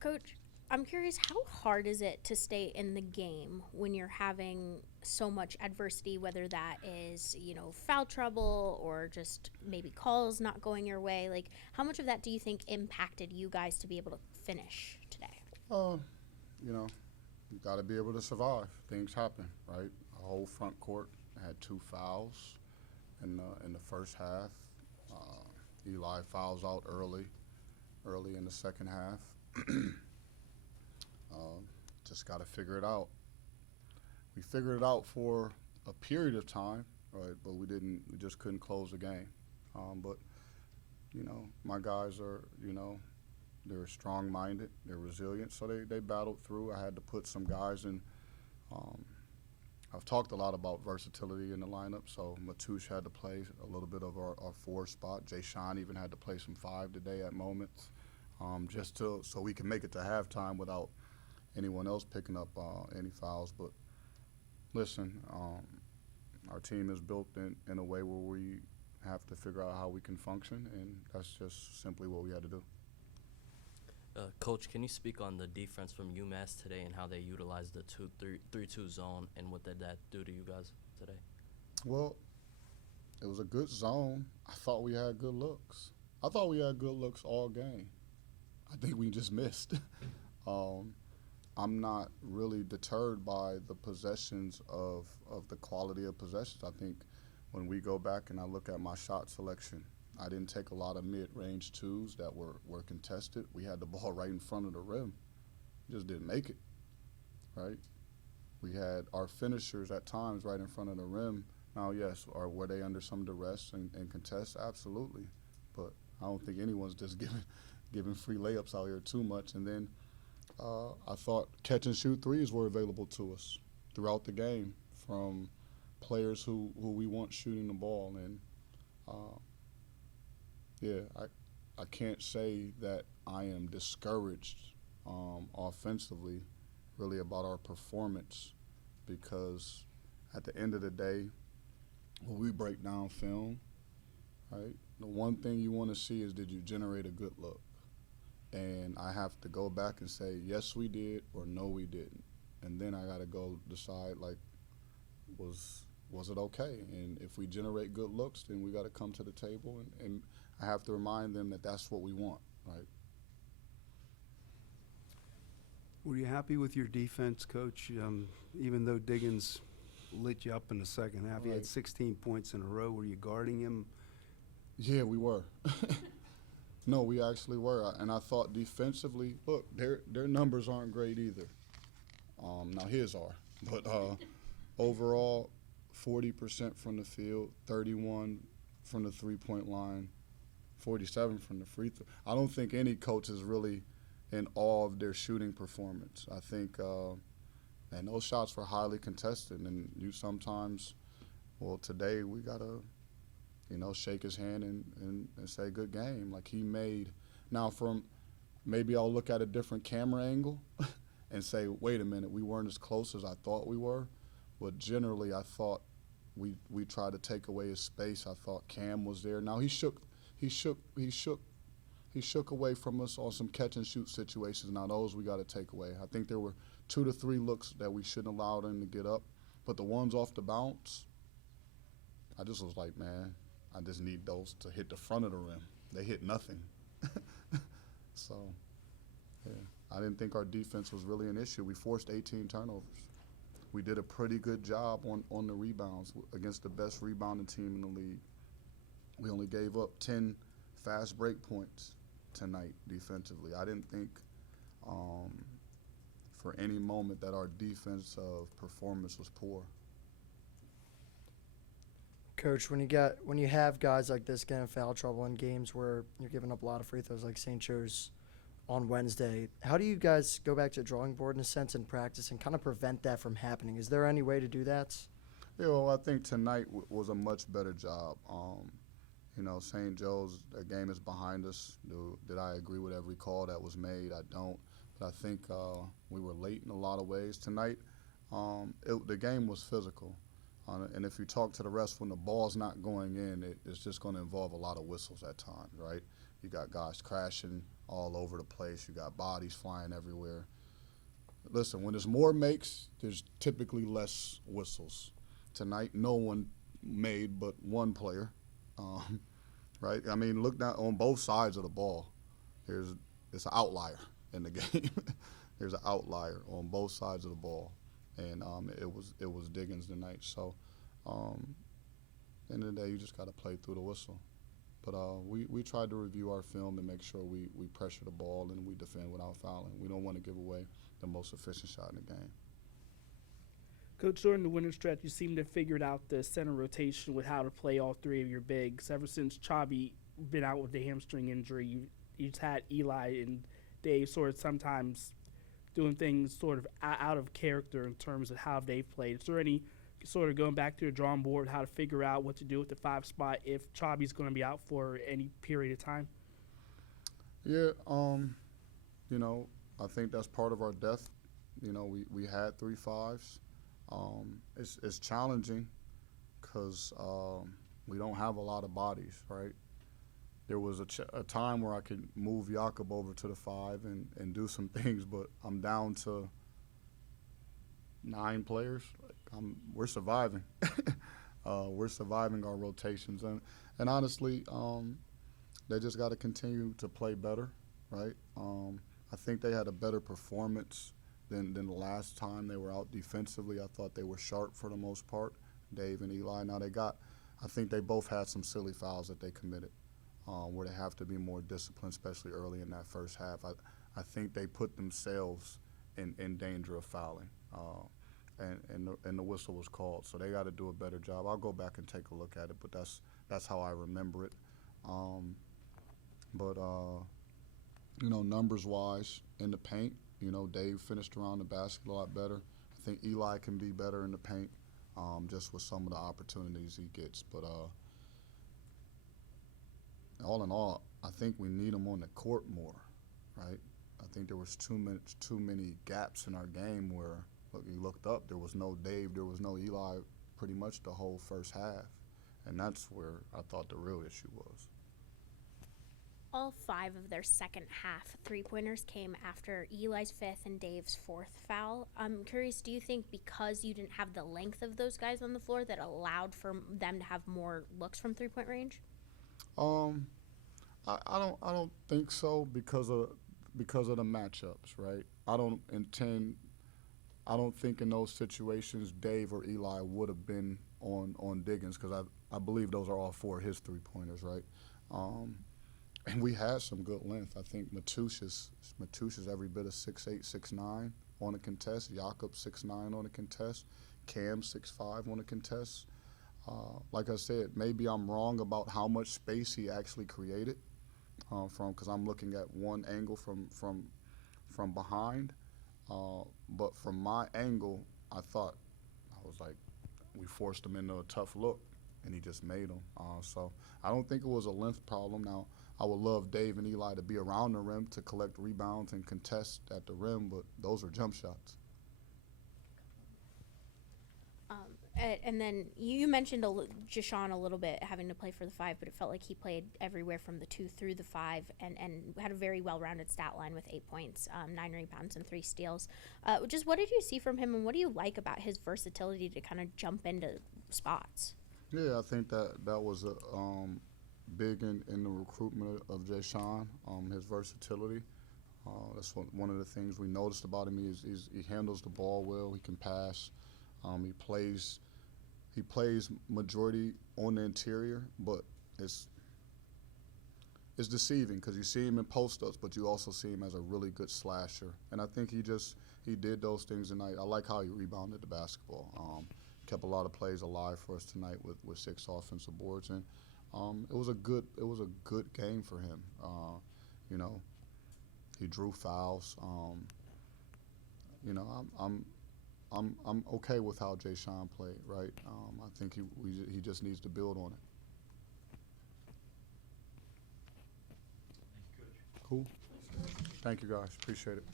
Coach, I'm curious, how hard is it to stay in the game when you're having so much adversity, whether that is, foul trouble or just maybe calls not going your way? Like, how much of that do you think impacted you guys to be able to finish today? Uh, you know, you got to be able to survive. Things happen, right? A whole front court had two fouls in the first half. Eli fouls out early in the second half. uh, just got to figure it out. We figured it out for a period of time, right? But we didn't. We just couldn't close the game. But my guys are, they're strong-minded, they're resilient, so they battled through. I had to put some guys in. Um, I've talked a lot about versatility in the lineup, so Matoush had to play a little bit of our four spot. Jay Sean even had to play some five today at moments, so we can make it to halftime without anyone else picking up any fouls. But listen, our team is built in a way where we have to figure out how we can function, and that's just simply what we had to do. Coach, can you speak on the defense from UMass today and how they utilized the 2-3-2 zone and what did that do to you guys today? Well, it was a good zone. I thought we had good looks. I thought we had good looks all game. I think we just missed. um, I'm not really deterred by the possessions of the quality of possessions. I think when we go back and I look at my shot selection, I didn't take a lot of mid-range twos that were contested. We had the ball right in front of the rim. Just didn't make it, right? We had our finishers at times right in front of the rim. Now, yes, were they under some duress and contest? Absolutely. But I don't think anyone's just giving free layups out here too much. And then I thought catch and shoot threes were available to us throughout the game from players who we want shooting the ball. And yeah, I can't say that I am discouraged offensively really about our performance, because at the end of the day, when we break down film, right, the one thing you want to see is, did you generate a good look? And I have to go back and say, yes, we did, or no, we didn't. And then I got to go decide, like, was it okay? And if we generate good looks, then we got to come to the table, and I have to remind them that that's what we want, right? Were you happy with your defense, Coach? Even though Diggins lit you up in the second half, he had Right. 16 points in a row. Were you guarding him? Yeah, we were. No, we actually were. And I thought defensively, look, their numbers aren't great either. Now his are. But overall, 40% from the field, 31 from the three-point line, 47 from the free throw. I don't think any coach is really in awe of their shooting performance. I think, and those shots were highly contested, and you sometimes, well, today we got to, shake his hand and say good game. Like he made, now from, maybe I'll look at a different camera angle and say, wait a minute, we weren't as close as I thought we were. But generally, I thought we tried to take away his space. I thought Cam was there. Now he shook away from us on some catch and shoot situations. Now those we got to take away. I think there were 2 to 3 looks that we shouldn't allow them to get up, but the ones off the bounce, I just was like, man, I just need those to hit the front of the rim. They hit nothing. So, yeah, I didn't think our defense was really an issue. We forced 18 turnovers. We did a pretty good job on the rebounds against the best rebounding team in the league. We only gave up 10 fast break points tonight defensively. I didn't think for any moment that our defensive performance was poor. Coach, when you have guys like this getting in foul trouble in games where you're giving up a lot of free throws like St. Joe's on Wednesday, how do you guys go back to the drawing board in a sense in practice and kind of prevent that from happening? Is there any way to do that? Yeah, well, I think tonight was a much better job. St. Joe's, the game is behind us. Did I agree with every call that was made? I don't. But I think we were late in a lot of ways. Tonight, the game was physical. And if you talk to the rest, when the ball's not going in, it's just going to involve a lot of whistles at times, right? You got guys crashing all over the place. You got bodies flying everywhere. Listen, when there's more makes, there's typically less whistles. Tonight, no one made but one player, right? I mean, look down on both sides of the ball. It's an outlier in the game. There's an outlier on both sides of the ball, and it was Diggins tonight. So, at the end of the day, you just got to play through the whistle. But we tried to review our film and make sure we pressure the ball and we defend without fouling. We don't want to give away the most efficient shot in the game. Coach, during the winter stretch, you seem to have figured out the center rotation with how to play all three of your bigs. Ever since Chabi been out with the hamstring injury, you've had Eli and Dave sort of sometimes doing things sort of out of character in terms of how they've played. Is there any sort of going back to the drawing board, how to figure out what to do with the 5 spot if Chabi's going to be out for any period of time? Yeah, you know, I think that's part of our depth. You know, we had 3 5s. It's challenging because we don't have a lot of bodies, right? There was a time where I could move Jakob over to the 5 and do some things, but I'm down to 9 players. We're surviving. We're surviving our rotations, and honestly, they just got to continue to play better, right? I think they had a better performance than the last time they were out defensively. I thought they were sharp for the most part, Dave and Eli. Now I think they both had some silly fouls that they committed, where they have to be more disciplined, especially early in that first half. I think they put themselves in danger of fouling, and the whistle was called. So they got to do a better job. I'll go back and take a look at it, but that's how I remember it. You know, numbers-wise in the paint, you know, Dave finished around the basket a lot better. I think Eli can be better in the paint, just with some of the opportunities he gets. But all in all, I think we need him on the court more, right? I think there was too many gaps in our game where you looked up, there was no Dave, there was no Eli pretty much the whole first half. And that's where I thought the real issue was. All 5 of their second half 3-pointers came after Eli's 5th and Dave's 4th foul. I'm curious, do you think because you didn't have the length of those guys on the floor that allowed for them to have more looks from 3-point range? I don't think so because of the matchups, right? I don't think in those situations Dave or Eli would have been on Diggins because I believe those are all 4 of his 3-pointers, right? And we had some good length. I think Matoush's every bit of 6'8", 6'9" on a contest. Jakob 6'9" on a contest. Cam 6'5" on a contest. Like I said, maybe I'm wrong about how much space he actually created because I'm looking at one angle from behind. But from my angle, I was like, we forced him into a tough look, and he just made them. So I don't think it was a length problem. Now, I would love Dave and Eli to be around the rim to collect rebounds and contest at the rim, but those are jump shots. And then you mentioned Jashawn a little bit having to play for the 5, but it felt like he played everywhere from the 2 through the 5 and had a very well-rounded stat line with 8 points, 9 rebounds, and 3 steals. Just what did you see from him, and what do you like about his versatility to kind of jump into spots? Yeah, I think that was big in the recruitment of Jashawn, his versatility. That's one of the things we noticed about him. He handles the ball well. He can pass. He plays majority on the interior, but it's deceiving because you see him in post-ups, but you also see him as a really good slasher. And I think he did those things tonight. I like how he rebounded the basketball. Kept a lot of plays alive for us tonight with 6 offensive boards, and it was a good game for him. You know, he drew fouls. You know, I'm okay with how Jashawn played, right? I think he just needs to build on it. Cool. Thank you, guys. Appreciate it.